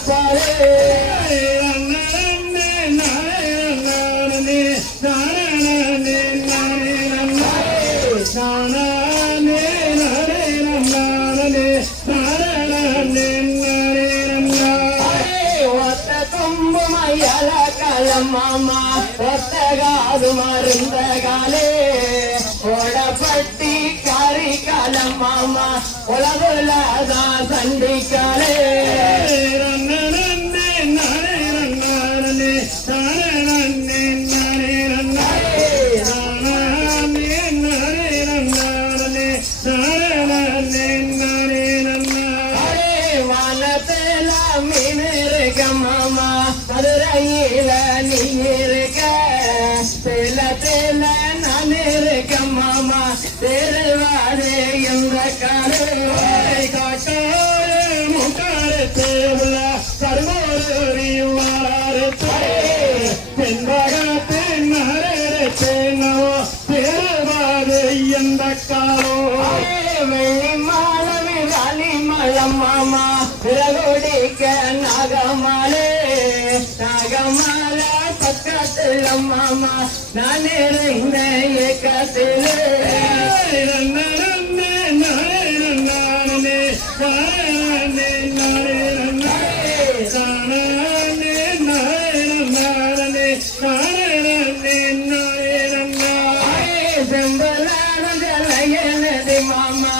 பாரு மாமா ஒத்தகாது மருந்த காலே ஓடப்பட்டி காரி காலம் மாமா உலகுலதான் சண்டிக்காலே வானத்தேல மீன் இருக்க மாமா மதுரையில நீ இருக்க தேல தேல நான் இருக்க மாமா தேர்வாரு எந்த காரு காட்டாரு முக்காரு தேவல கருவோரு தென்பாகத்து நரோ தேர்வாரு எந்த காரோ வெள்ளிமாலமே வாலிமலம் மாமா விரகுடிக்க நாகமாலே நாகமால பக்கத்துல மாமா நான் இருந்த ஏக்கத்திலே மாமா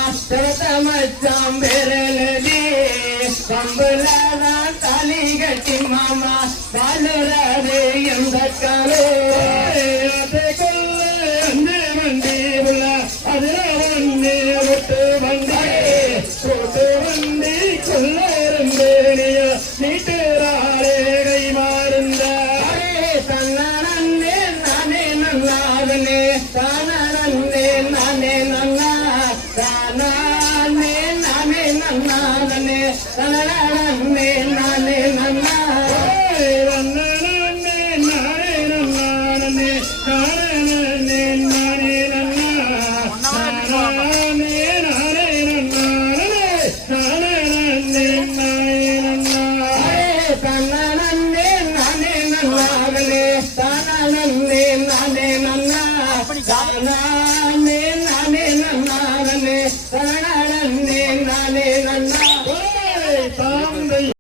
மச்சாம் பெறலடி கம்புலதான் தலி கட்டி மாமா பாலுறாரு எந்த காலே அதை கொள்ள அண்ணே வண்டி உள்ள அதுல ஒண்ணு விட்டு வந்தே போட்டு வண்டி கொள்ள இருந்தேனிய நீட்டுறாரே கை மாறுந்த தன்னே நானே நல்லாதனே தானே நானே நன்னா தானே நானே நன்னாதனே தனே நானே